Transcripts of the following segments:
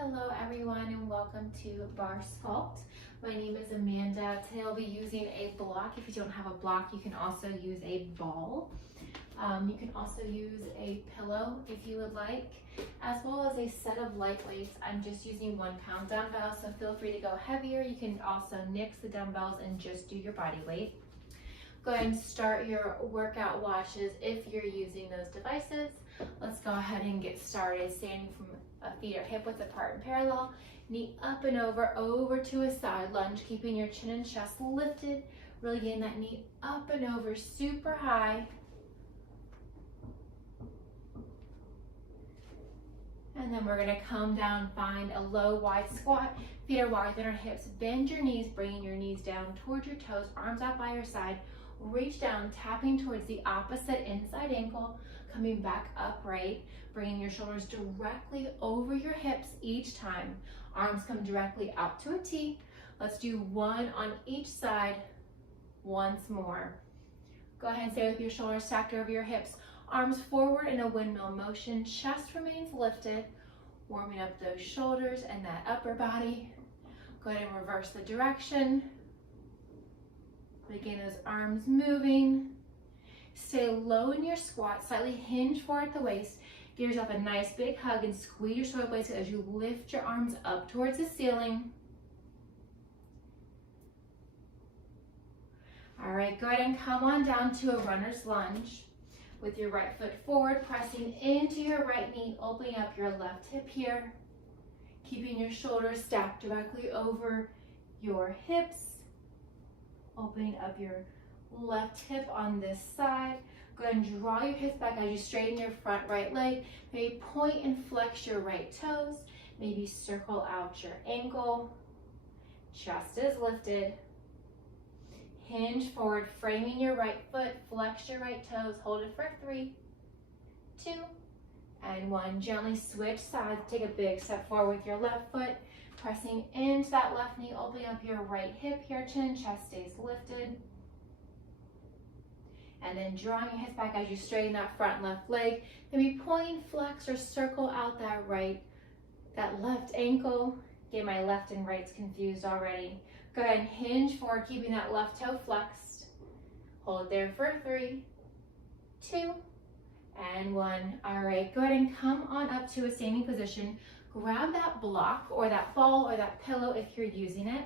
Hello everyone and welcome to Barre Sculpt. My name is Amanda. Today I'll be using a block. If you don't have a block, you can also use a ball. You can also use a pillow if you would like, as well as a set of light weights. I'm just using 1 pound dumbbells, so feel free to go heavier. You can also nix the dumbbells and just do your body weight. Go ahead and start your workout watches if you're using those devices. Let's go ahead and get started. Standing from feet are hip width apart and parallel, knee up and over to a side lunge, keeping your chin and chest lifted, really getting that knee up and over super high. And then we're gonna come down, find a low wide squat. Feet are wider than our hips. Bend your knees, bringing your knees down towards your toes, arms out by your side. Reach down, tapping towards the opposite inside ankle, coming back upright, bringing your shoulders directly over your hips each time. Arms come directly out to a T. Let's do 1 on each side once more. Go ahead and stay with your shoulders stacked over your hips. Arms forward in a windmill motion. Chest remains lifted, warming up those shoulders and that upper body. Go ahead and reverse the direction. Begin those arms moving. Stay low in your squat, slightly hinge forward at the waist. Give yourself a nice big hug and squeeze your shoulder blades as you lift your arms up towards the ceiling. All right, go ahead and come on down to a runner's lunge with your right foot forward, pressing into your right knee, opening up your left hip here, keeping your shoulders stacked directly over your hips. Opening up your left hip on this side. Go ahead and draw your hips back as you straighten your front right leg. Maybe point and flex your right toes. Maybe circle out your ankle. Chest is lifted. Hinge forward, framing your right foot. Flex your right toes. Hold it for 3, 2, and 1. Gently switch sides. Take a big step forward with your left foot. Pressing into that left knee, opening up your right hip here, chin, chest stays lifted. And then drawing your hips back as you straighten that front left leg. Maybe point, flex, or circle out that left ankle. Get my left and rights confused already. Go ahead and hinge forward, keeping that left toe flexed. Hold there for 3, 2, and 1. All right, go ahead and come on up to a standing position. Grab that block or that ball or that pillow if you're using it.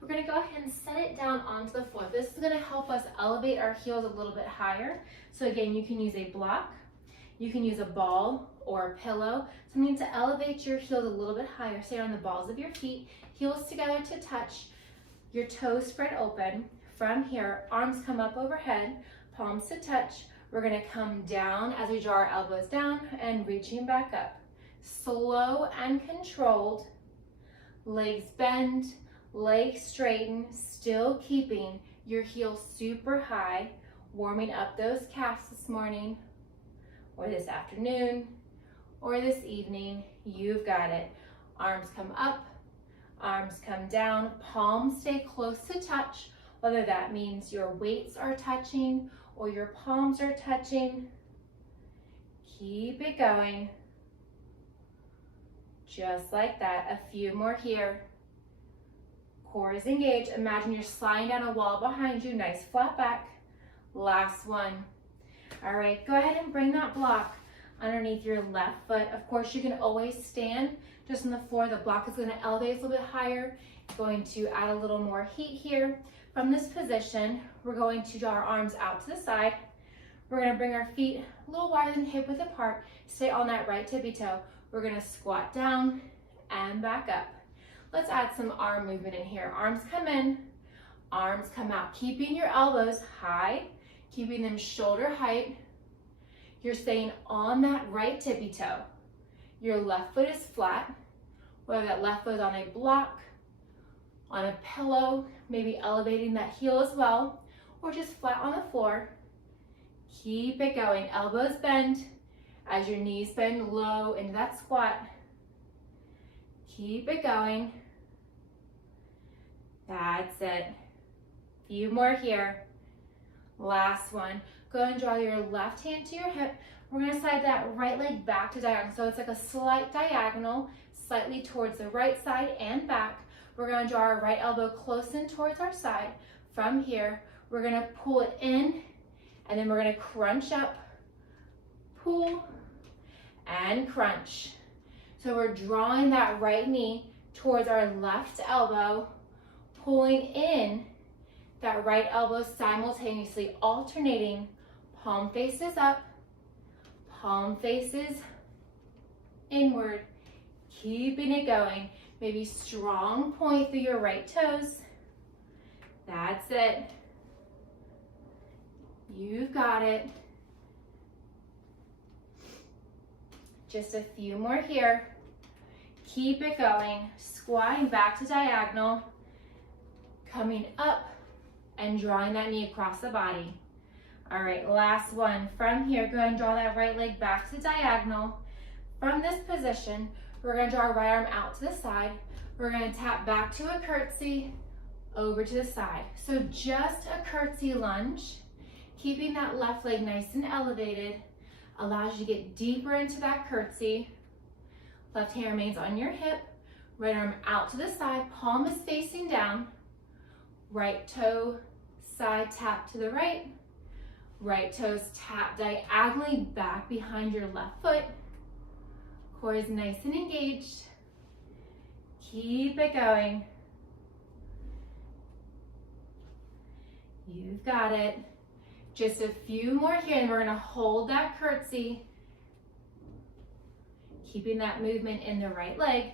We're gonna go ahead and set it down onto the floor. This is gonna help us elevate our heels a little bit higher. So again, you can use a block, you can use a ball or a pillow, something to elevate your heels a little bit higher. Stay on the balls of your feet, heels together to touch, your toes spread open. From here, arms come up overhead, palms to touch. We're gonna come down as we draw our elbows down and reaching back up. Slow and controlled, legs bend, legs straighten, still keeping your heels super high, warming up those calves this morning, or this afternoon, or this evening. You've got it. Arms come up, arms come down, palms stay close to touch, whether that means your weights are touching or your palms are touching. Keep it going. Just like that, a few more here. Core is engaged. Imagine you're sliding down a wall behind you, nice flat back. Last one. All right, go ahead and bring that block underneath your left foot. Of course, you can always stand just on the floor. The block is gonna elevate a little bit higher. It's going to add a little more heat here. From this position, we're going to draw our arms out to the side. We're gonna bring our feet a little wider than hip width apart. Stay on that right tippy toe. We're gonna squat down and back up. Let's add some arm movement in here. Arms come in, arms come out. Keeping your elbows high, keeping them shoulder height. You're staying on that right tippy toe. Your left foot is flat, whether that left foot is on a block, on a pillow, maybe elevating that heel as well, or just flat on the floor. Keep it going. Elbows bend as your knees bend low into that squat. Keep it going. That's it. Few more here. Last one. Go and draw your left hand to your hip. We're gonna slide that right leg back to diagonal. So it's like a slight diagonal, slightly towards the right side and back. We're gonna draw our right elbow close in towards our side. From here, we're gonna pull it in, and then we're gonna crunch up, pull, and crunch. So we're drawing that right knee towards our left elbow, pulling in that right elbow simultaneously, alternating, palm faces up, palm faces inward, keeping it going. Maybe strong point through your right toes. That's it. You've got it. Just a few more here. Keep it going. Squatting back to diagonal, coming up and drawing that knee across the body. All right, last one. From here, go ahead and draw that right leg back to diagonal. From this position, we're gonna draw our right arm out to the side. We're gonna tap back to a curtsy, over to the side. So just a curtsy lunge, keeping that left leg nice and elevated, allows you to get deeper into that curtsy. Left hand remains on your hip, right arm out to the side, palm is facing down, right toe, side tap to the right, right toes tap diagonally back behind your left foot. Core is nice and engaged. Keep it going. You've got it. Just a few more here, and we're gonna hold that curtsy, keeping that movement in the right leg.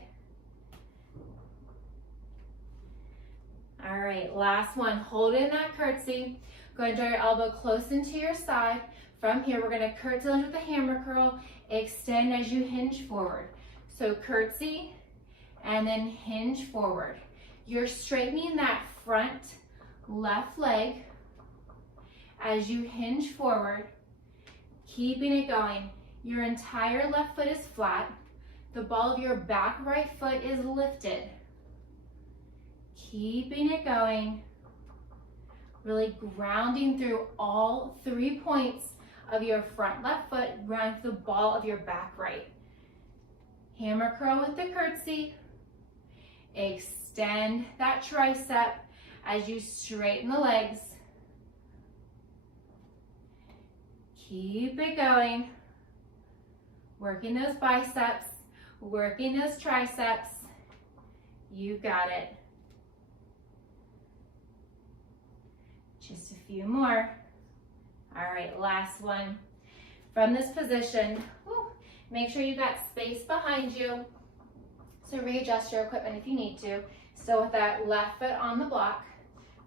All right, last one. Hold in that curtsy. Go ahead and draw your elbow close into your side. From here, we're gonna curtsy lunge with the hammer curl. Extend as you hinge forward. So curtsy, and then hinge forward. You're straightening that front left leg as you hinge forward, keeping it going. Your entire left foot is flat. The ball of your back right foot is lifted. Keeping it going. Really grounding through all 3 points of your front left foot, ground through the ball of your back right. Hammer curl with the curtsy. Extend that tricep as you straighten the legs. Keep it going. Working those biceps, working those triceps. You got it. Just a few more. All right, last one. From this position, make sure you got space behind you. So readjust your equipment if you need to. Still with that left foot on the block.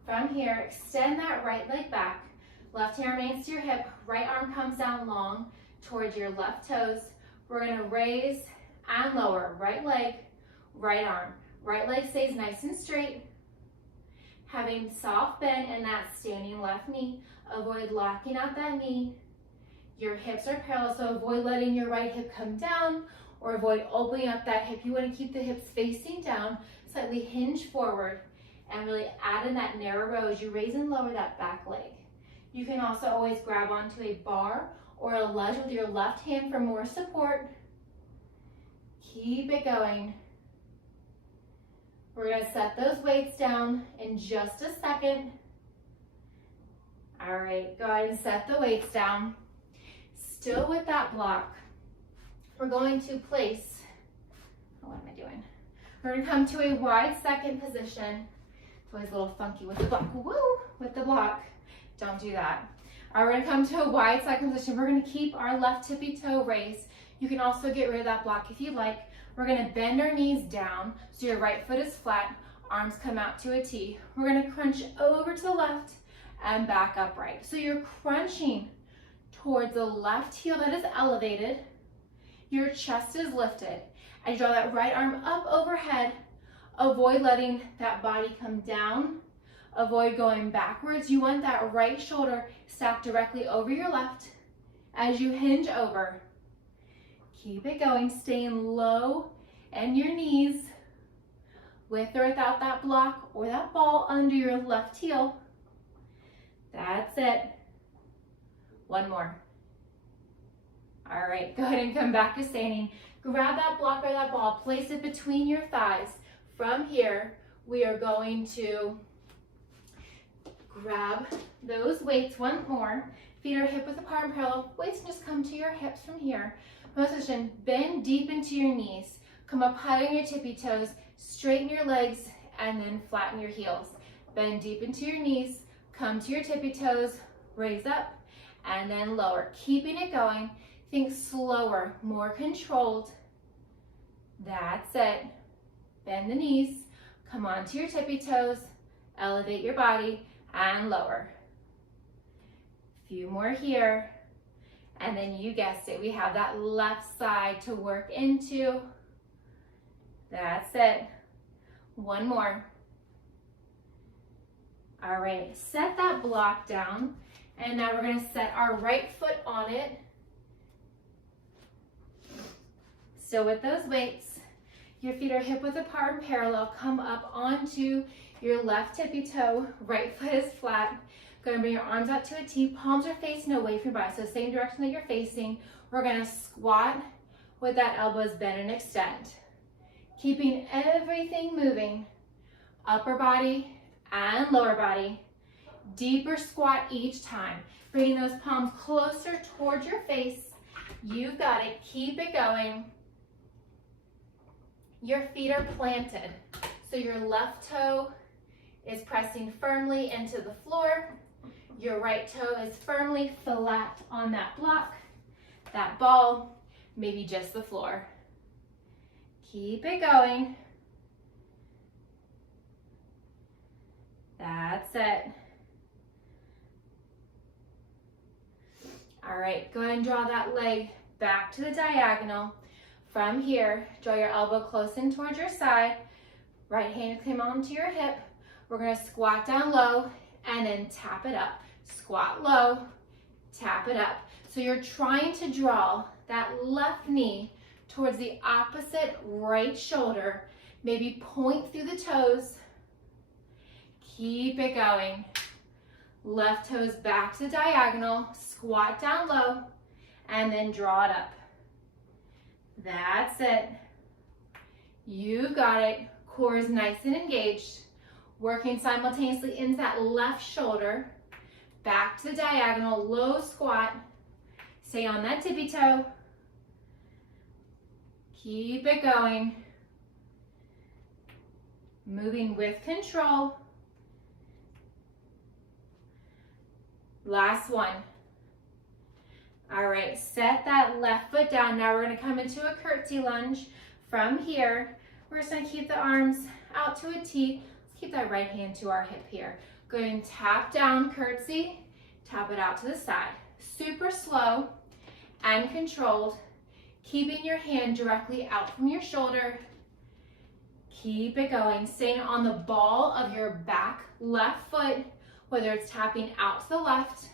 From here, extend that right leg back. Left hand remains to your hip. Right arm comes down long towards your left toes. We're gonna raise and lower. Right leg, right arm. Right leg stays nice and straight. Having soft bend in that standing left knee. Avoid locking out that knee. Your hips are parallel, so avoid letting your right hip come down or avoid opening up that hip. You want to keep the hips facing down, slightly hinge forward, and really add in that narrow row as you raise and lower that back leg. You can also always grab onto a bar or a ledge with your left hand for more support. Keep it going. We're going to set those weights down in just a second. All right, go ahead and set the weights down. Still with that block, we're going to place, what am I doing? We're going to come to a wide second position. It's always a little funky with the block. Woo! With the block. Don't do that. All right, we're going to come to a wide second position. We're going to keep our left tippy toe raised. You can also get rid of that block if you like. We're going to bend our knees down so your right foot is flat. Arms come out to a T. We're going to crunch over to the left and back upright. So you're crunching towards the left heel that is elevated. Your chest is lifted. As you draw that right arm up overhead, avoid letting that body come down. Avoid going backwards. You want that right shoulder stacked directly over your left as you hinge over. Keep it going, staying low and your knees with or without that block or that ball under your left heel. That's it. One more. All right, go ahead and come back to standing. Grab that block or that ball, place it between your thighs. From here, we are going to grab those weights once more. Feet are hip width apart and parallel. Weights just come to your hips from here. Position, bend deep into your knees. Come up high on your tippy toes, straighten your legs, and then flatten your heels. Bend deep into your knees, come to your tippy toes, raise up, and then lower. Keeping it going. Think slower, more controlled. That's it. Bend the knees, come onto your tippy toes, elevate your body, and lower. Few more here. And then you guessed it, we have that left side to work into. That's it. One more. All right, set that block down. And now we're gonna set our right foot on it. Still with those weights. Your feet are hip width apart and parallel. Come up onto your left tippy toe. Right foot is flat. Gonna bring your arms out to a T. Palms are facing away from your body, so same direction that you're facing. We're gonna squat with that elbows bend and extend. Keeping everything moving. Upper body and lower body. Deeper squat each time. Bringing those palms closer towards your face. You've got it. Keep it going. Your feet are planted. So your left toe is pressing firmly into the floor. Your right toe is firmly flat on that block, that ball, maybe just the floor. Keep it going. That's it. All right, go ahead and draw that leg back to the diagonal. From here, draw your elbow close in towards your side. Right hand come onto your hip. We're gonna squat down low and then tap it up. Squat low, tap it up. So you're trying to draw that left knee towards the opposite right shoulder. Maybe point through the toes. Keep it going. Left toes back to the diagonal, squat down low, and then draw it up. That's it. You got it. Core is nice and engaged. Working simultaneously into that left shoulder, back to the diagonal, low squat. Stay on that tippy toe. Keep it going. Moving with control. Last one. All right, set that left foot down. Now we're gonna come into a curtsy lunge. From here, we're just gonna keep the arms out to a T. Let's keep that right hand to our hip here. Go ahead and tap down, curtsy, tap it out to the side. Super slow and controlled, keeping your hand directly out from your shoulder. Keep it going, staying on the ball of your back left foot, whether it's tapping out to the left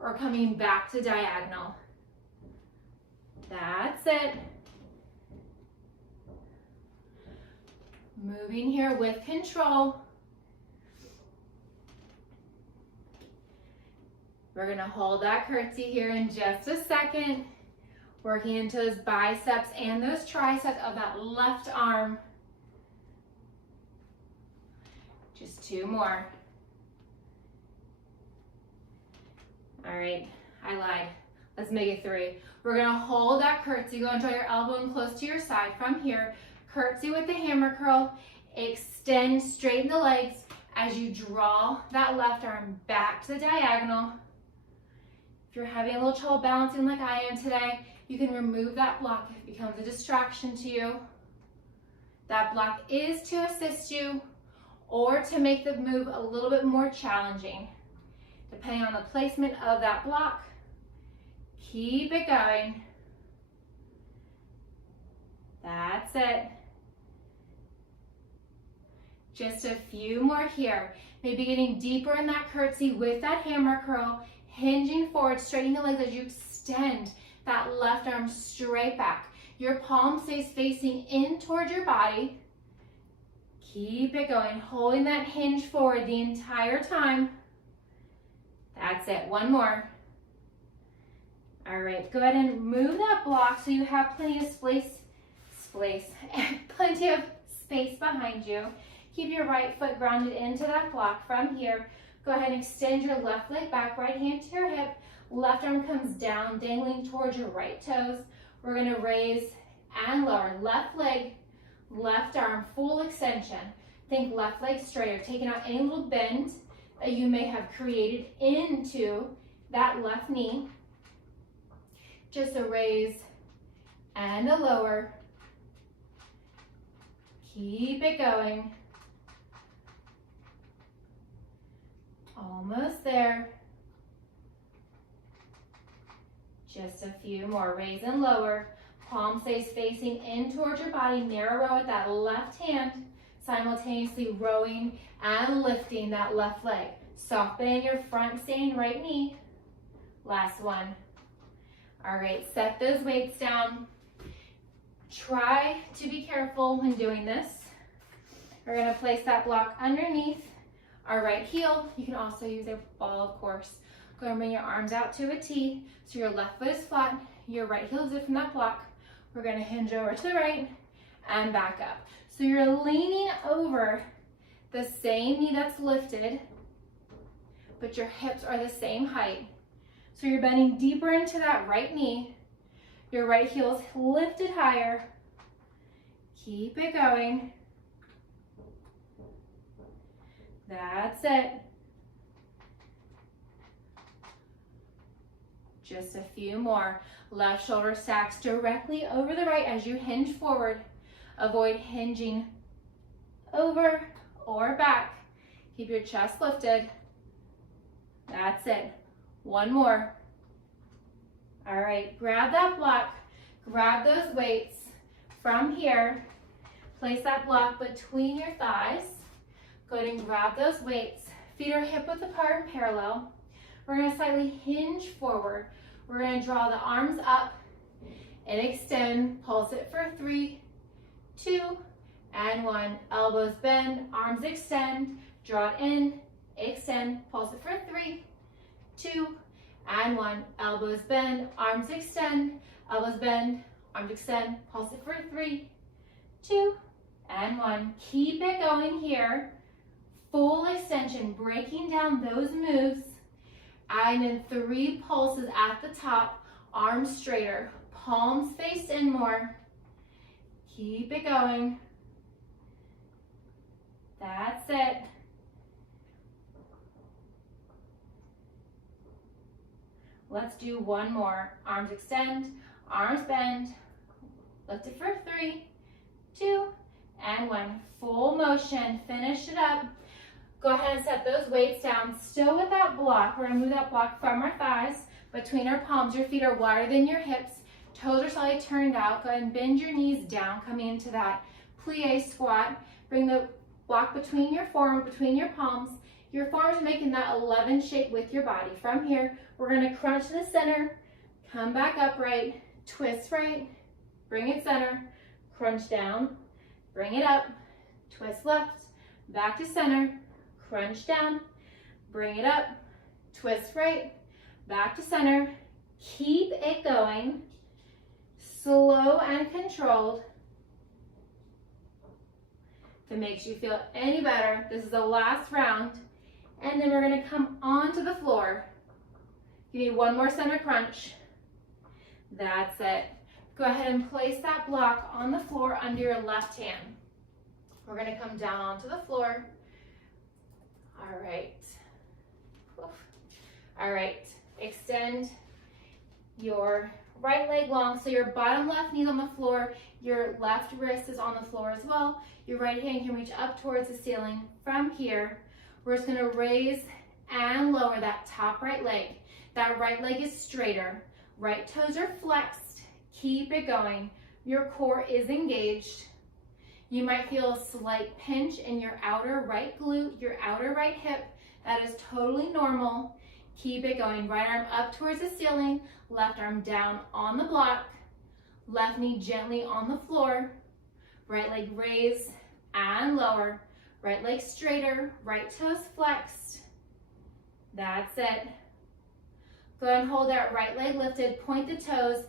or coming back to diagonal. That's it. Moving here with control. We're gonna hold that curtsy here in just a second. Working into those biceps and those triceps of that left arm. Just two more. All right, I lied. Let's make it three. We're gonna hold that curtsy. Go and draw your elbow in close to your side. From here, curtsy with the hammer curl. Extend, straighten the legs as you draw that left arm back to the diagonal. If you're having a little trouble balancing like I am today, you can remove that block if it becomes a distraction to you. That block is to assist you or to make the move a little bit more challenging. Depending on the placement of that block, keep it going. That's it. Just a few more here. Maybe getting deeper in that curtsy with that hammer curl, hinging forward, straightening the legs as you extend that left arm straight back. Your palm stays facing in towards your body. Keep it going, holding that hinge forward the entire time. That's it, one more. All right, go ahead and move that block so you have plenty of plenty of space behind you. Keep your right foot grounded into that block. From here, go ahead and extend your left leg back, right hand to your hip. Left arm comes down, dangling towards your right toes. We're gonna raise and lower. Left leg, left arm, full extension. Think left leg straighter, taking out any little bend that you may have created into that left knee. Just a raise and a lower. Keep it going. Almost there. Just a few more. Raise and lower. Palm stays facing in towards your body. Narrow row with that left hand. Simultaneously rowing and lifting that left leg. Soft bend your front standing right knee. Last one. All right, set those weights down. Try to be careful when doing this. We're gonna place that block underneath our right heel. You can also use a ball, of course. Go and bring your arms out to a T. So your left foot is flat, your right heel is lifted from that block. We're gonna hinge over to the right and back up. So you're leaning over the same knee that's lifted, but your hips are the same height. So you're bending deeper into that right knee. Your right heel is lifted higher. Keep it going. That's it. Just a few more. Left shoulder stacks directly over the right as you hinge forward. Avoid hinging over or back. Keep your chest lifted. That's it. One more. All right, grab that block. Grab those weights. From here, place that block between your thighs. Go ahead and grab those weights. Feet are hip width apart and parallel. We're gonna slightly hinge forward. We're gonna draw the arms up and extend. Pulse it for 3, 2, and 1. Elbows bend, arms extend. Draw it in, extend. Pulse it for 3, 2, and 1. Elbows bend, arms extend. Elbows bend, arms extend. Pulse it for 3, 2, and 1. Keep it going here. Full extension, breaking down those moves. And in 3 pulses at the top, arms straighter, palms face in more. Keep it going. That's it. Let's do one more. Arms extend, arms bend. Lift it for 3, 2, and 1. Full motion. Finish it up. Go ahead and set those weights down. Still with that block. We're going to move that block from our thighs, between our palms. Your feet are wider than your hips. Toes are slightly turned out. Go ahead and bend your knees down, coming into that plie squat. Bring the block between your forearms, between your palms. Your forearms are making that 11 shape with your body. From here, we're going to crunch to the center, come back upright, twist right, bring it center, crunch down, bring it up, twist left, back to center, crunch down, bring it up, twist right, back to center. Keep it going, slow and controlled. If it makes you feel any better, this is the last round. And then we're going to come onto the floor. You need one more center crunch. That's it. Go ahead and place that block on the floor under your left hand. We're going to come down onto the floor. All right. All right. Extend your right leg long, so your bottom left knee is on the floor. Your left wrist is on the floor as well. Your right hand can reach up towards the ceiling. From here, we're just going to raise and lower that top right leg. That right leg is straighter. Right toes are flexed. Keep it going. Your core is engaged. You might feel a slight pinch in your outer right glute, your outer right hip. That is totally normal. Keep it going. Right arm up towards the ceiling. Left arm down on the block. Left knee gently on the floor. Right leg raise and lower. Right leg straighter, right toes flexed. That's it. Go ahead and hold that right leg lifted, point the toes,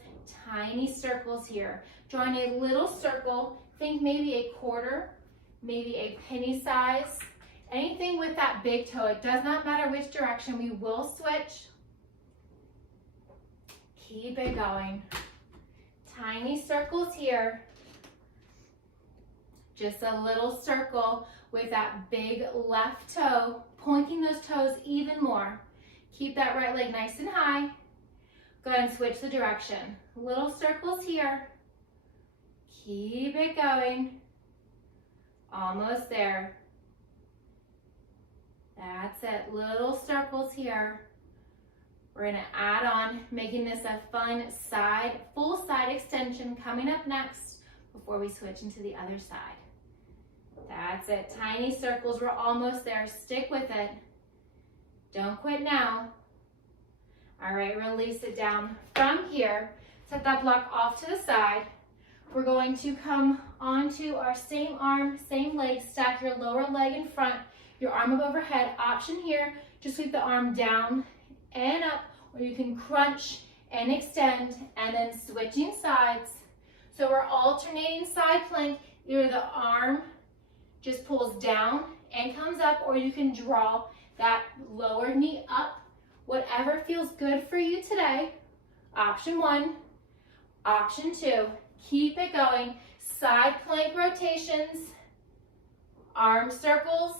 tiny circles here. Drawing a little circle, think maybe a quarter, maybe a penny size, anything with that big toe. It does not matter which direction, we will switch. Keep it going. Tiny circles here. Just a little circle with that big left toe, pointing those toes even more. Keep that right leg nice and high. Go ahead and switch the direction. Little circles here. Keep it going. Almost there. That's it. Little circles here. We're going to add on, making this a fun side, full side extension coming up next before we switch into the other side. That's it. Tiny circles. We're almost there. Stick with it. Don't quit now. All right, release it down from here. Set that block off to the side. We're going to come onto our same arm, same leg, stack your lower leg in front, your arm up overhead. Option here, just sweep the arm down and up, or you can crunch and extend, and then switching sides. So we're alternating side plank. Either the arm just pulls down and comes up, or you can draw that lower knee up, whatever feels good for you today. Option 1, option 2, keep it going. Side plank rotations, arm circles,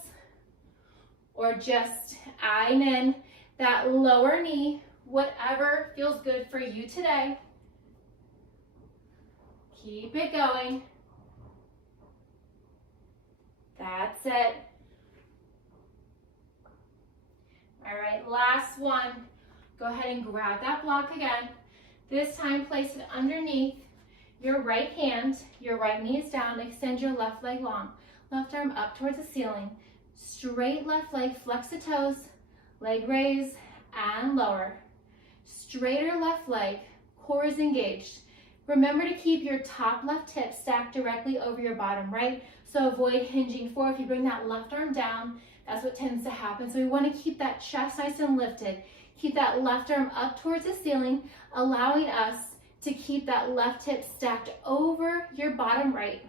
or just adding in that lower knee, whatever feels good for you today. Keep it going. That's it. All right, last one. Go ahead and grab that block again. This time, place it underneath your right hand. Your right knee is down. Extend your left leg long. Left arm up towards the ceiling. Straight left leg, flex the toes. Leg raise and lower. Straighter left leg, core is engaged. Remember to keep your top left hip stacked directly over your bottom right, so avoid hinging forward. If you bring that left arm down, that's what tends to happen. So we want to keep that chest nice and lifted. Keep that left arm up towards the ceiling, allowing us to keep that left hip stacked over your bottom right.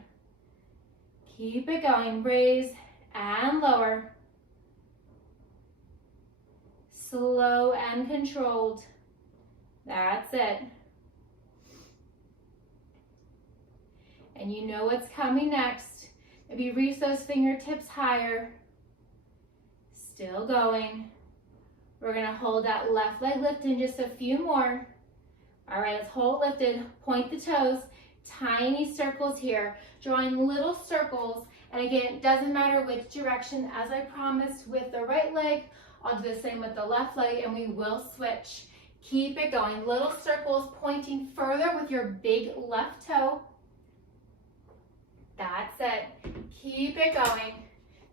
Keep it going. Raise and lower. Slow and controlled. That's it. And you know what's coming next. Maybe reach those fingertips higher. Still going. We're going to hold that left leg lifted just a few more. All right, let's hold lifted. Point the toes. Tiny circles here. Drawing little circles. And again, it doesn't matter which direction. As I promised with the right leg, I'll do the same with the left leg, and we will switch. Keep it going. Little circles pointing further with your big left toe. That's it. Keep it going.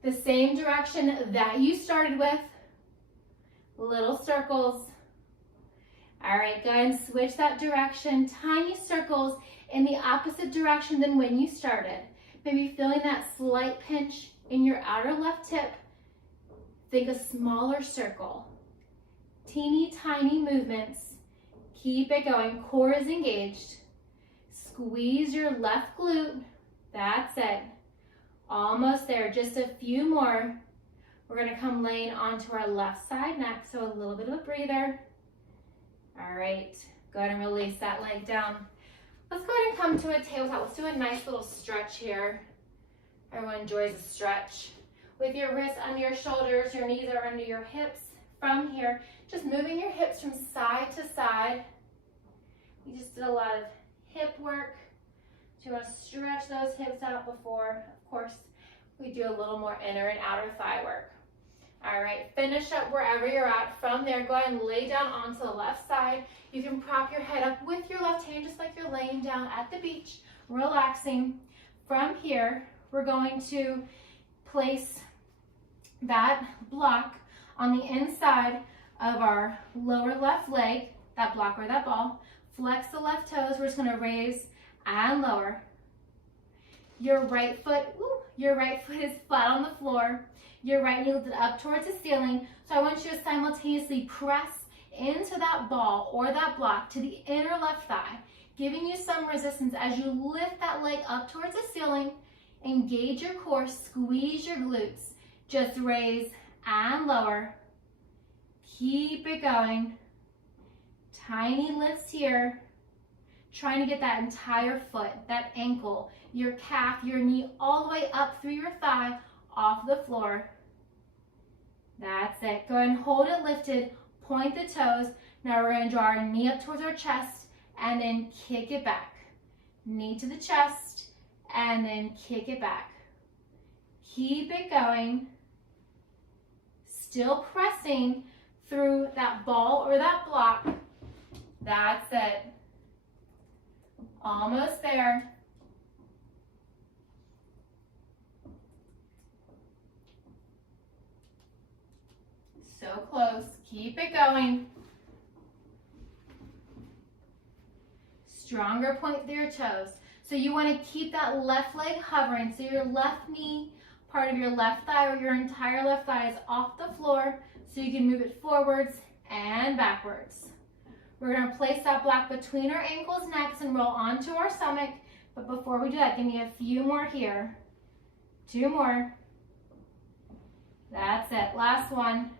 The same direction that you started with. Little circles. All right, go ahead and switch that direction. Tiny circles in the opposite direction than when you started. Maybe feeling that slight pinch in your outer left hip. Think a smaller circle. Teeny tiny movements. Keep it going. Core is engaged. Squeeze your left glute. That's it. Almost there. Just a few more. We're going to come laying onto our left side next, so a little bit of a breather. All right. Go ahead and release that leg down. Let's go ahead and come to a tabletop. Let's do a nice little stretch here. Everyone enjoys a stretch. With your wrists under your shoulders, your knees are under your hips. From here, just moving your hips from side to side. We just did a lot of hip work. So you want to stretch those hips out before, of course, we do a little more inner and outer thigh work. All right, finish up wherever you're at. From there, go ahead and lay down onto the left side. You can prop your head up with your left hand, just like you're laying down at the beach, relaxing. From here, we're going to place that block on the inside of our lower left leg, that block or that ball. Flex the left toes. We're just going to raise and lower. Your right foot is flat on the floor. Your right knee lifted up towards the ceiling. So I want you to simultaneously press into that ball or that block to the inner left thigh, giving you some resistance as you lift that leg up towards the ceiling. Engage your core, squeeze your glutes. Just raise and lower. Keep it going. Tiny lifts here. Trying to get that entire foot, that ankle, your calf, your knee, all the way up through your thigh, off the floor. That's it. Go ahead and hold it lifted. Point the toes. Now we're going to draw our knee up towards our chest and then kick it back. Knee to the chest and then kick it back. Keep it going. Still pressing through that ball or that block. That's it. Almost there. So close. Keep it going. Stronger point through your toes. So you want to keep that left leg hovering. So your left knee, part of your left thigh or your entire left thigh is off the floor so you can move it forwards and backwards. We're going to place that block between our ankles next and roll onto our stomach. But before we do that, give me a few more here. 2 more. That's it. Last one.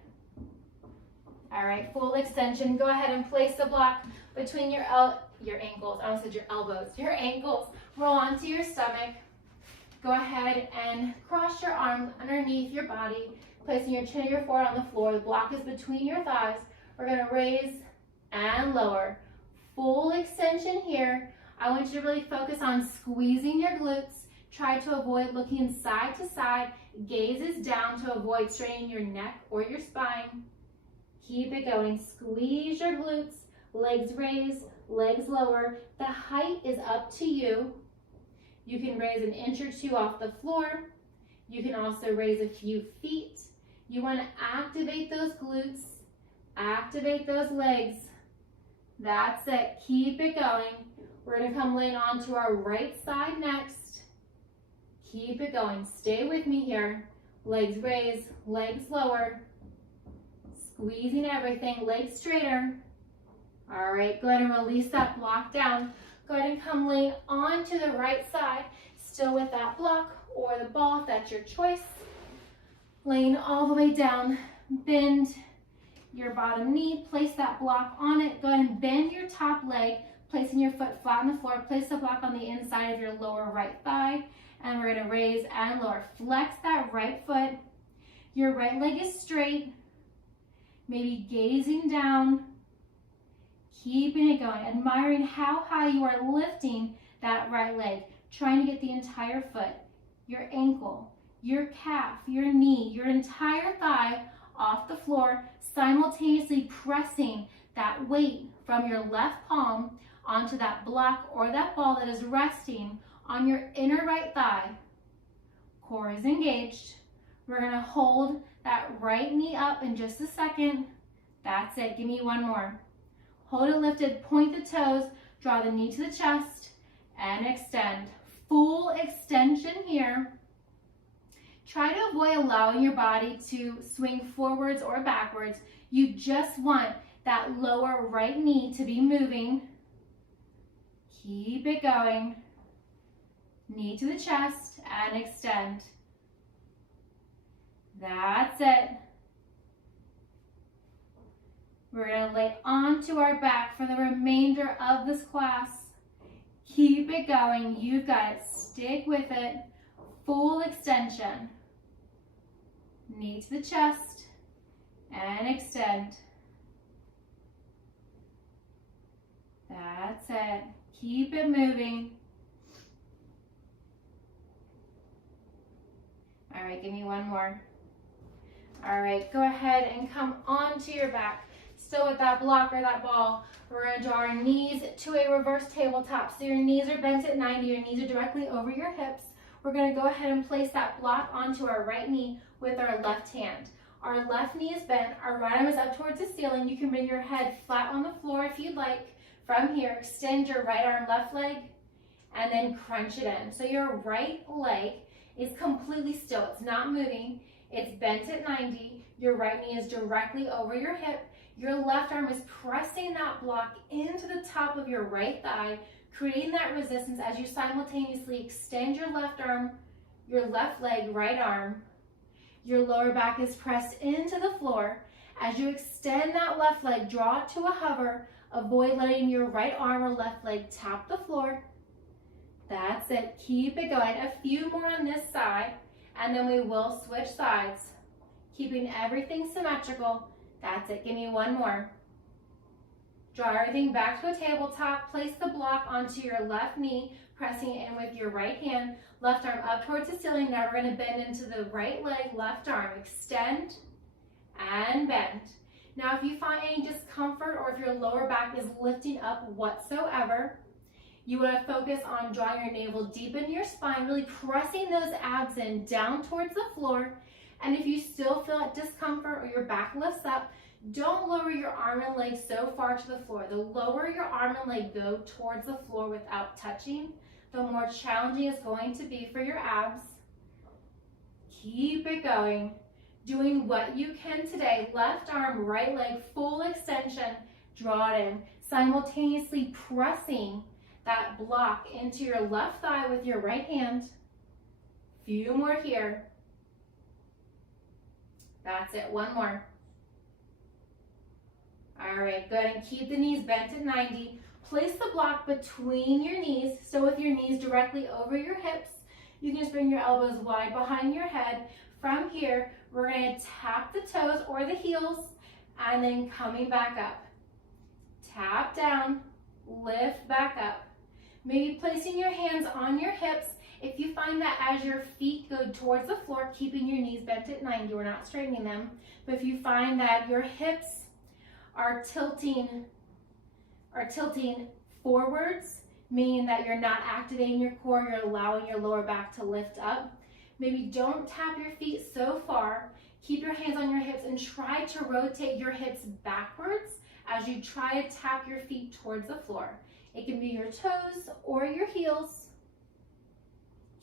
All right, full extension. Go ahead and place the block between your ankles. I almost said your elbows. Your ankles. Roll onto your stomach. Go ahead and cross your arms underneath your body, placing your chin or your forehead on the floor. The block is between your thighs. We're going to raise and lower. Full extension here. I want you to really focus on squeezing your glutes. Try to avoid looking side to side. Gaze is down to avoid straining your neck or your spine. Keep it going. Squeeze your glutes. Legs raise, legs lower. The height is up to you. You can raise 1 inch or 2 off the floor. You can also raise a few feet. You want to activate those glutes. Activate those legs. That's it. Keep it going. We're going to come laying onto our right side next. Keep it going. Stay with me here. Legs raise, legs lower. Squeezing everything, legs straighter. All right, go ahead and release that block down. Go ahead and come lay onto the right side, still with that block or the ball if that's your choice. Laying all the way down, bend your bottom knee, place that block on it. Go ahead and bend your top leg, placing your foot flat on the floor. Place the block on the inside of your lower right thigh, and we're gonna raise and lower. Flex that right foot. Your right leg is straight, maybe gazing down. Keeping it going, admiring how high you are lifting that right leg, trying to get the entire foot, your ankle, your calf, your knee, your entire thigh off the floor, simultaneously pressing that weight from your left palm onto that block or that ball that is resting on your inner right thigh. Core is engaged. We're gonna hold that right knee up in just a second. That's it, give me 1 more. Hold it lifted, point the toes, draw the knee to the chest, and extend. Full extension here. Try to avoid allowing your body to swing forwards or backwards. You just want that lower right knee to be moving. Keep it going. Knee to the chest and extend. That's it. We're going to lay onto our back for the remainder of this class. Keep it going. You've got it. Stick with it. Full extension. Knee to the chest and extend. That's it. Keep it moving. All right, give me 1 more. All right, go ahead and come onto your back. Still with that block or that ball, we're going to draw our knees to a reverse tabletop. So your knees are bent at 90, your knees are directly over your hips. We're going to go ahead and place that block onto our right knee with our left hand. Our left knee is bent, our right arm is up towards the ceiling. You can bring your head flat on the floor if you'd like. From here, extend your right arm, left leg, and then crunch it in. So your right leg is completely still. It's not moving. It's bent at 90. Your right knee is directly over your hip. Your left arm is pressing that block into the top of your right thigh, creating that resistance as you simultaneously extend your left arm, your left leg, right arm. Your lower back is pressed into the floor. As you extend that left leg, draw it to a hover. Avoid letting your right arm or left leg tap the floor. That's it. Keep it going. A few more on this side, and then we will switch sides. Keeping everything symmetrical. That's it. Give me one more. Draw everything back to a tabletop. Place the block onto your left knee, pressing in with your right hand. Left arm up towards the ceiling. Now we're going to bend into the right leg, left arm. Extend and bend. Now if you find any discomfort or if your lower back is lifting up whatsoever, you want to focus on drawing your navel deep into your spine, really pressing those abs in down towards the floor. And if you still feel that discomfort or your back lifts up, don't lower your arm and leg so far to the floor. The lower your arm and leg go towards the floor without touching, the more challenging it's going to be for your abs. Keep it going. Doing what you can today. Left arm, right leg, full extension. Draw it in. Simultaneously pressing that block into your left thigh with your right hand. Few more here. That's it. One more. All right, go ahead and keep the knees bent at 90. Place the block between your knees. So with your knees directly over your hips, you can just bring your elbows wide behind your head. From here, we're going to tap the toes or the heels and then coming back up. Tap down, lift back up. Maybe placing your hands on your hips. If you find that as your feet go towards the floor, keeping your knees bent at 90, we're not straightening them. But if you find that your hips are tilting forwards, meaning that you're not activating your core, you're allowing your lower back to lift up. Maybe don't tap your feet so far. Keep your hands on your hips and try to rotate your hips backwards as you try to tap your feet towards the floor. It can be your toes or your heels.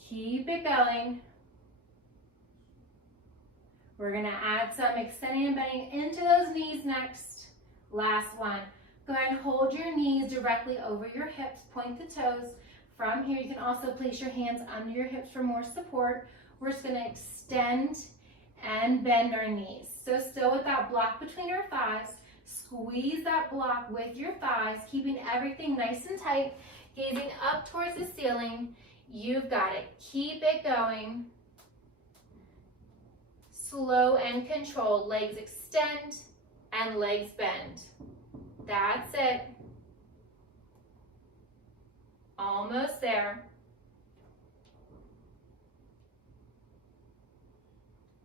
Keep it going. We're gonna add some extending and bending into those knees next. Last one. Go ahead and hold your knees directly over your hips. Point the toes. From here, you can also place your hands under your hips for more support. We're just gonna extend and bend our knees. So still with that block between our thighs, squeeze that block with your thighs, keeping everything nice and tight, gazing up towards the ceiling. You've got it. Keep it going. Slow and controlled. Legs extend and legs bend. That's it. Almost there.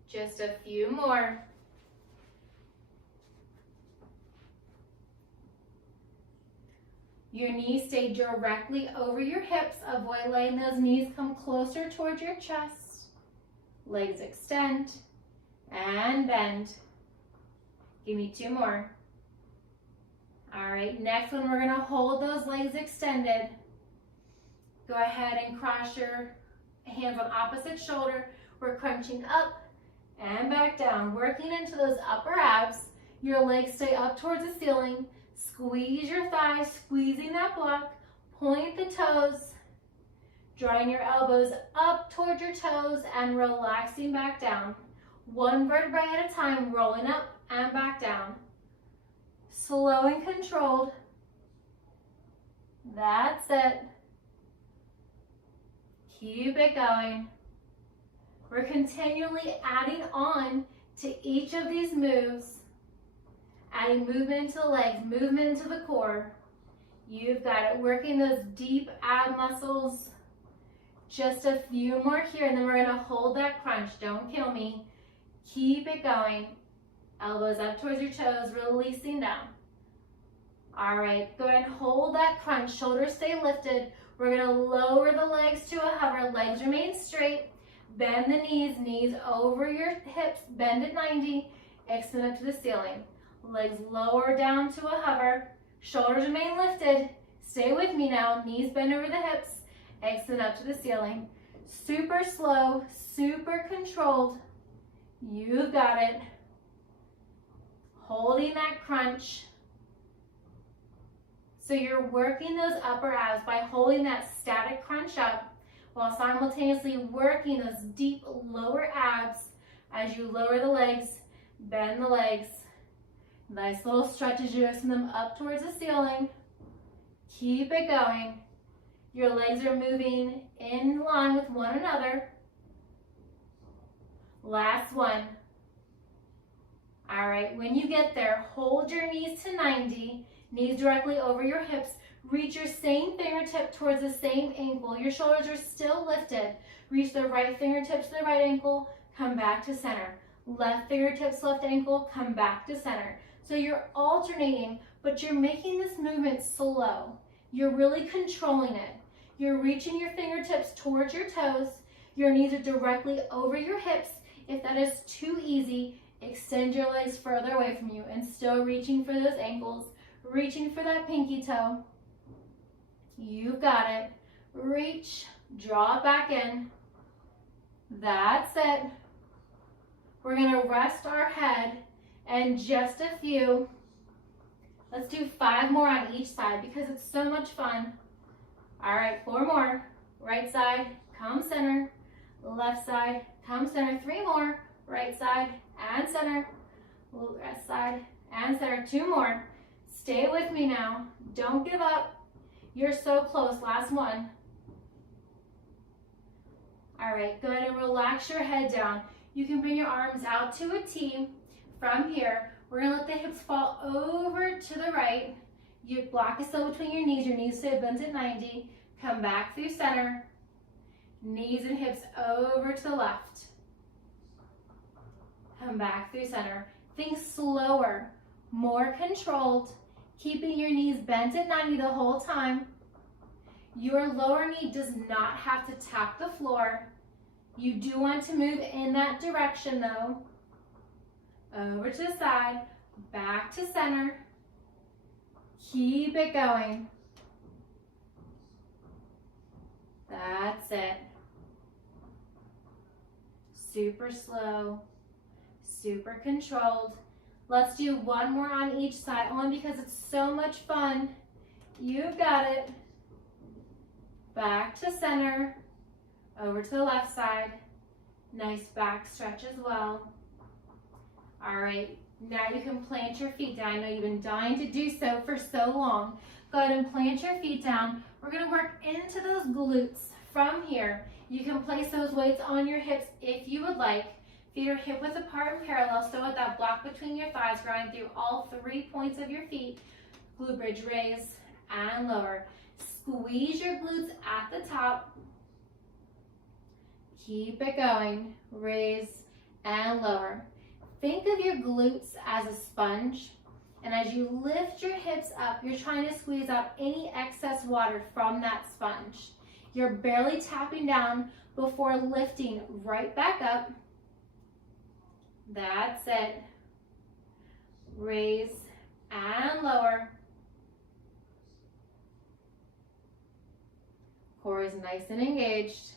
Just a few more. Your knees stay directly over your hips. Avoid letting those knees come closer towards your chest. Legs extend and bend. Give me two more. All right, next one, we're gonna hold those legs extended. Go ahead and cross your hands on opposite shoulder. We're crunching up and back down, working into those upper abs. Your legs stay up towards the ceiling. Squeeze your thighs, squeezing that block. Point the toes, drawing your elbows up towards your toes and relaxing back down. One vertebrae at a time, rolling up and back down. Slow and controlled. That's it. Keep it going. We're continually adding on to each of these moves. Adding movement into the legs, movement into the core. You've got it. Working those deep ab muscles. Just a few more here, and then we're gonna hold that crunch. Don't kill me. Keep it going. Elbows up towards your toes, releasing down. All right, go ahead and hold that crunch. Shoulders stay lifted. We're gonna lower the legs to a hover. Legs remain straight. Bend the knees, knees over your hips. Bend at 90. Extend up to the ceiling. Legs lower down to a hover. Shoulders remain lifted. Stay with me now. Knees bend over the hips. Extend up to the ceiling. Super slow, super controlled. You've got it. holding that crunch. So you're working those upper abs by holding that static crunch up while simultaneously working those deep lower abs as you lower the legs, bend the legs. Nice little stretches, you send them up towards the ceiling. Keep it going. Your legs are moving in line with one another. Last one. All right, when you get there, hold your knees to 90, knees directly over your hips. Reach your same fingertip towards the same ankle. Your shoulders are still lifted. Reach the right fingertips to the right ankle, come back to center. Left fingertips, left ankle, come back to center. So you're alternating, but you're making this movement slow. You're really controlling it. You're reaching your fingertips towards your toes. Your knees are directly over your hips. If that is too easy, extend your legs further away from you and still reaching for those ankles, reaching for that pinky toe. You've got it. Reach, draw it back in. That's it. We're gonna rest our head and just a few. Let's do 5 more on each side because it's so much fun. All right, 4 more. Right side, come center. Left side, come center. 3 more. Right side and center. Left side and center. 2 more. Stay with me now. Don't give up. You're so close. Last one. All right, go ahead and relax your head down. You can bring your arms out to a T. From here, we're gonna let the hips fall over to the right. Your block is still between your knees stay bent at 90. Come back through center. Knees and hips over to the left. Come back through center. Think slower, more controlled, keeping your knees bent at 90 the whole time. Your lower knee does not have to tap the floor. You do want to move in that direction though. Over to the side, back to center. Keep it going. That's it. Super slow, super controlled. Let's do 1 more on each side, only because it's so much fun. You've got it. Back to center, over to the left side. Nice back stretch as well. All right, now you can plant your feet down. I know you've been dying to do so for so long. Go ahead and plant your feet down. We're gonna work into those glutes from here. You can place those weights on your hips if you would like. Feet are hip width apart and parallel, so with that block between your thighs, growing through all 3 points of your feet. Glute bridge, raise and lower. Squeeze your glutes at the top. Keep it going. Raise and lower. Think of your glutes as a sponge, and as you lift your hips up, you're trying to squeeze out any excess water from that sponge. You're barely tapping down before lifting right back up. That's it. Raise and lower. Core is nice and engaged.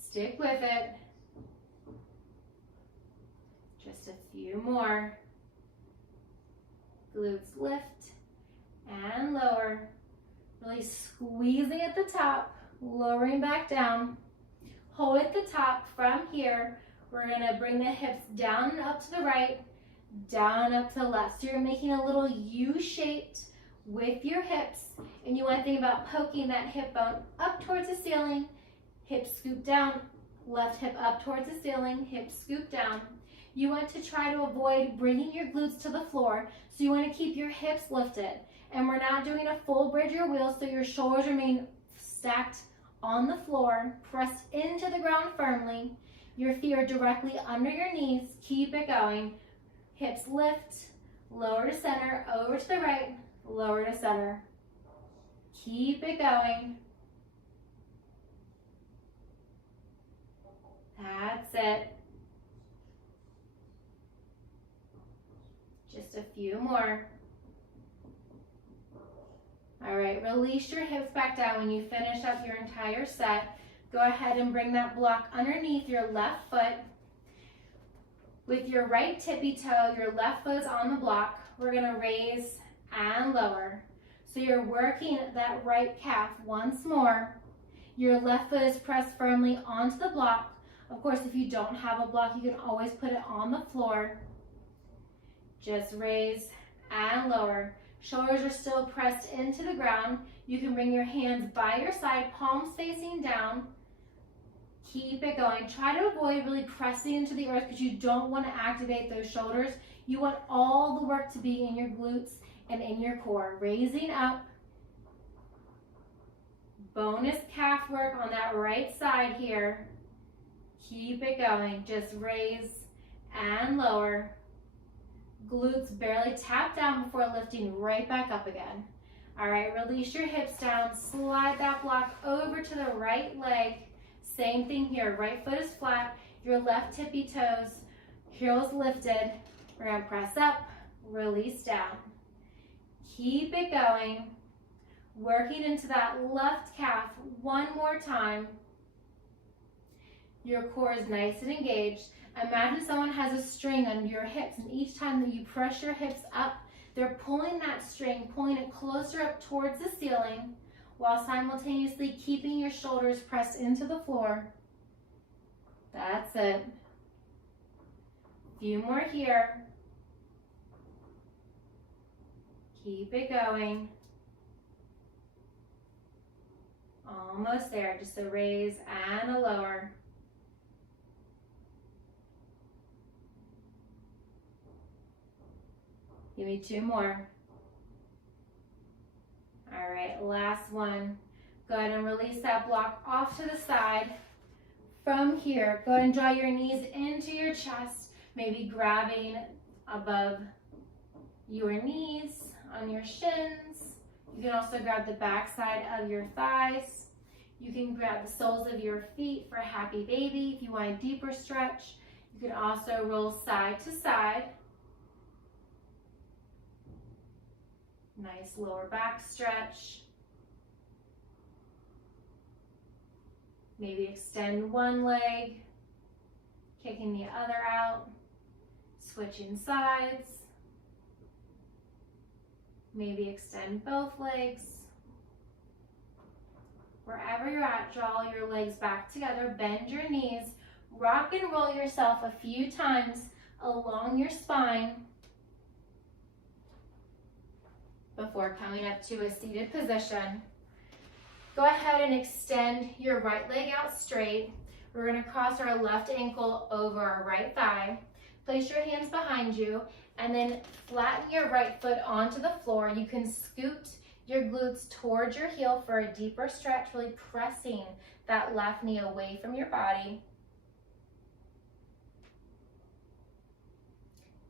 Stick with it. Just a few more. Glutes lift and lower. Really squeezing at the top, lowering back down. Hold at the top. From here, we're gonna bring the hips down and up to the right, down and up to the left. So you're making a little U-shaped with your hips, and you want to think about poking that hip bone up towards the ceiling, hip scoop down, left hip up towards the ceiling, hip scoop down. You want to try to avoid bringing your glutes to the floor, so you want to keep your hips lifted. And we're not doing a full bridge or wheel, so your shoulders remain stacked on the floor, pressed into the ground firmly. Your feet are directly under your knees. Keep it going. Hips lift, lower to center, over to the right, lower to center. Keep it going. That's it. Just a few more. All right, release your hips back down when you finish up your entire set. Go ahead and bring that block underneath your left foot. With your right tippy toe, your left foot's on the block. We're gonna raise and lower. So you're working that right calf once more. Your left foot is pressed firmly onto the block. Of course, if you don't have a block, you can always put it on the floor. Just raise and lower. Shoulders are still pressed into the ground. You can bring your hands by your side, palms facing down. Keep it going. Try to avoid really pressing into the earth because you don't want to activate those shoulders. You want all the work to be in your glutes and in your core. Raising up. Bonus calf work on that right side here. Keep it going. Just raise and lower. Glutes barely tap down before lifting right back up again. All right, release your hips down. Slide that block over to the right leg. Same thing here. Right foot is flat. Your left tippy toes, heels lifted. We're going to press up, release down. Keep it going. Working into that left calf one more time. Your core is nice and engaged. Imagine someone has a string under your hips, and each time that you press your hips up, they're pulling that string, pulling it closer up towards the ceiling, while simultaneously keeping your shoulders pressed into the floor. That's it. Few more here. Keep it going. Almost there. Just a raise and a lower. Give me two more. All right, last one. Go ahead and release that block off to the side. From here, go ahead and draw your knees into your chest, maybe grabbing above your knees, on your shins. You can also grab the back side of your thighs. You can grab the soles of your feet for a happy baby if you want a deeper stretch. You can also roll side to side. Nice lower back stretch. Maybe extend one leg, kicking the other out, switching sides. Maybe extend both legs. Wherever you're at, draw your legs back together, bend your knees, rock and roll yourself a few times along your spine before coming up to a seated position. Go ahead and extend your right leg out straight. We're going to cross our left ankle over our right thigh. Place your hands behind you and then flatten your right foot onto the floor. You can scoot your glutes towards your heel for a deeper stretch, really pressing that left knee away from your body.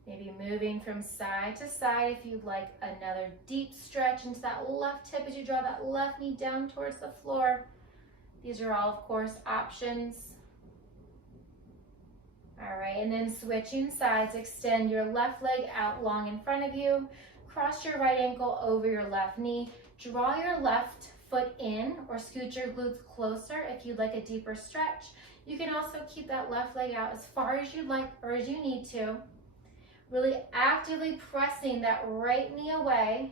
Maybe moving from side to side if you'd like another deep stretch into that left hip as you draw that left knee down towards the floor. These are all, of course, options. All right, and then switching sides, extend your left leg out long in front of you, cross your right ankle over your left knee, draw your left foot in or scoot your glutes closer if you'd like a deeper stretch. You can also keep that left leg out as far as you'd like or as you need to. Really actively pressing that right knee away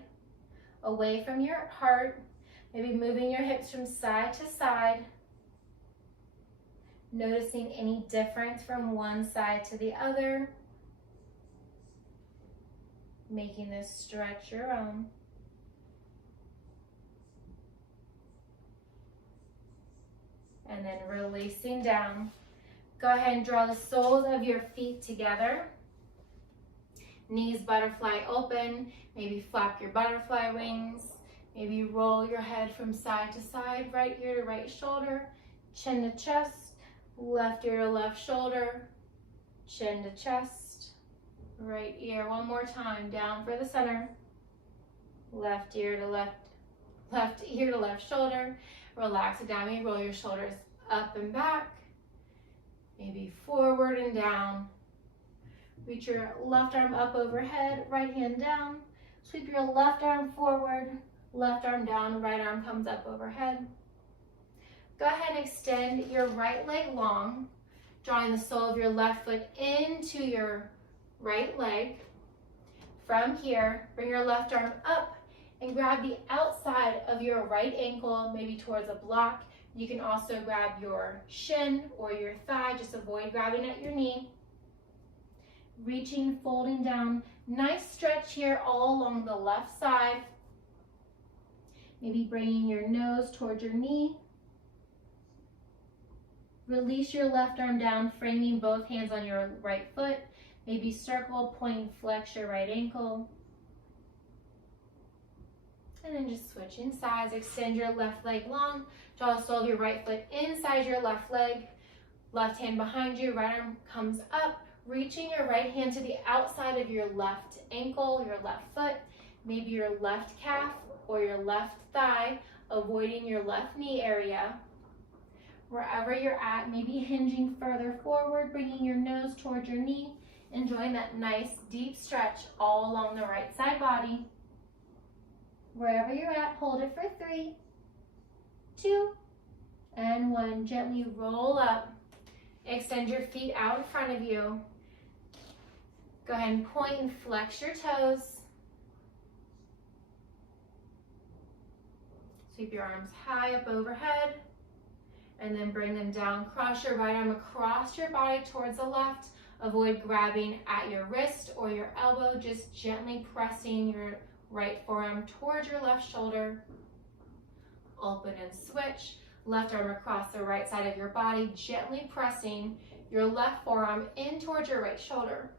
from your heart, maybe moving your hips from side to side. Noticing any difference from one side to the other. Making this stretch your own. And then releasing down. Go ahead and draw the soles of your feet together. Knees butterfly open. Maybe flap your butterfly wings. Maybe roll your head from side to side, right ear to right shoulder, chin to chest. Left ear to left shoulder, chin to chest, right ear. One more time, down for the center. Left ear to left shoulder. Relax it down. Maybe roll your shoulders up and back. Maybe forward and down. Reach your left arm up overhead, right hand down. Sweep your left arm forward, left arm down, right arm comes up overhead. Go ahead and extend your right leg long. drawing the sole of your left foot into your right leg. From here, bring your left arm up and grab the outside of your right ankle, maybe towards a block. You can also grab your shin or your thigh, just avoid grabbing at your knee. Reaching, folding down. Nice stretch here all along the left side. Maybe bringing your nose towards your knee. Release your left arm down, framing both hands on your right foot. Maybe circle, point, flex your right ankle. And then just switching sides. Extend your left leg long. Draw the sole of your right foot inside your left leg. Left hand behind you, right arm comes up. Reaching your right hand to the outside of your left ankle, your left foot. Maybe your left calf or your left thigh, avoiding your left knee area. Wherever you're at, maybe hinging further forward, bringing your nose towards your knee. Enjoying that nice deep stretch all along the right side body. Wherever you're at, hold it for 3, 2, and 1. Gently roll up. Extend your feet out in front of you. Go ahead and point and flex your toes. Sweep your arms high up overhead. And then bring them down. Cross your right arm across your body towards the left. Avoid grabbing at your wrist or your elbow. Just gently pressing your right forearm towards your left shoulder. Open and switch. Left arm across the right side of your body. Gently pressing your left forearm in towards your right shoulder.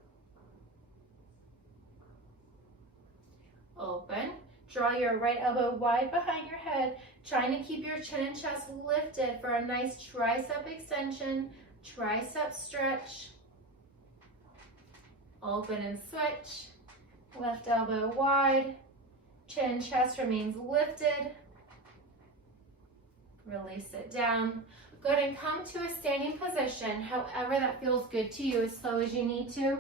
Open. Draw your right elbow wide behind your head, trying to keep your chin and chest lifted for a nice tricep extension, tricep stretch. Open and switch. Left elbow wide, chin and chest remains lifted. Release it down. Go ahead and come to a standing position, however that feels good to you, as slow as you need to.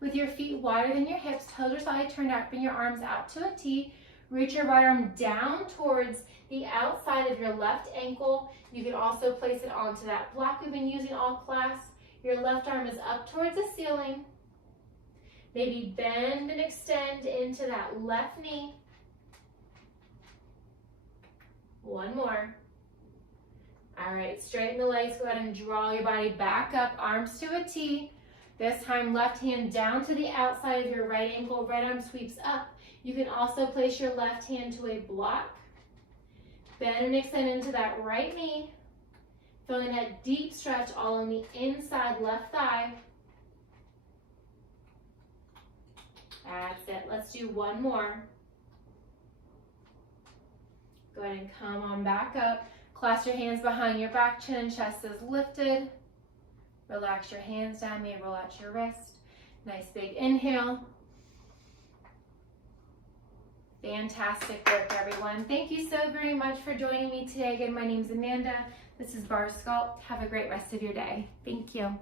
With your feet wider than your hips, toes are slightly turned out, bring your arms out to a T. Reach your right arm down towards the outside of your left ankle. You can also place it onto that block we've been using all class. Your left arm is up towards the ceiling. Maybe bend and extend into that left knee. One more. All right, straighten the legs. Go ahead and draw your body back up, arms to a T. This time, left hand down to the outside of your right ankle. Right arm sweeps up. You can also place your left hand to a block. Bend and extend into that right knee. Feeling that deep stretch all on the inside left thigh. That's it. Let's do one more. Go ahead and come on back up. Clasp your hands behind your back, chin and chest is lifted. Relax your hands down, maybe roll out your wrist. Nice big inhale. Fantastic work, everyone. Thank you so very much for joining me today. Again, my name's Amanda. This is Barre Sculpt. Have a great rest of your day. Thank you.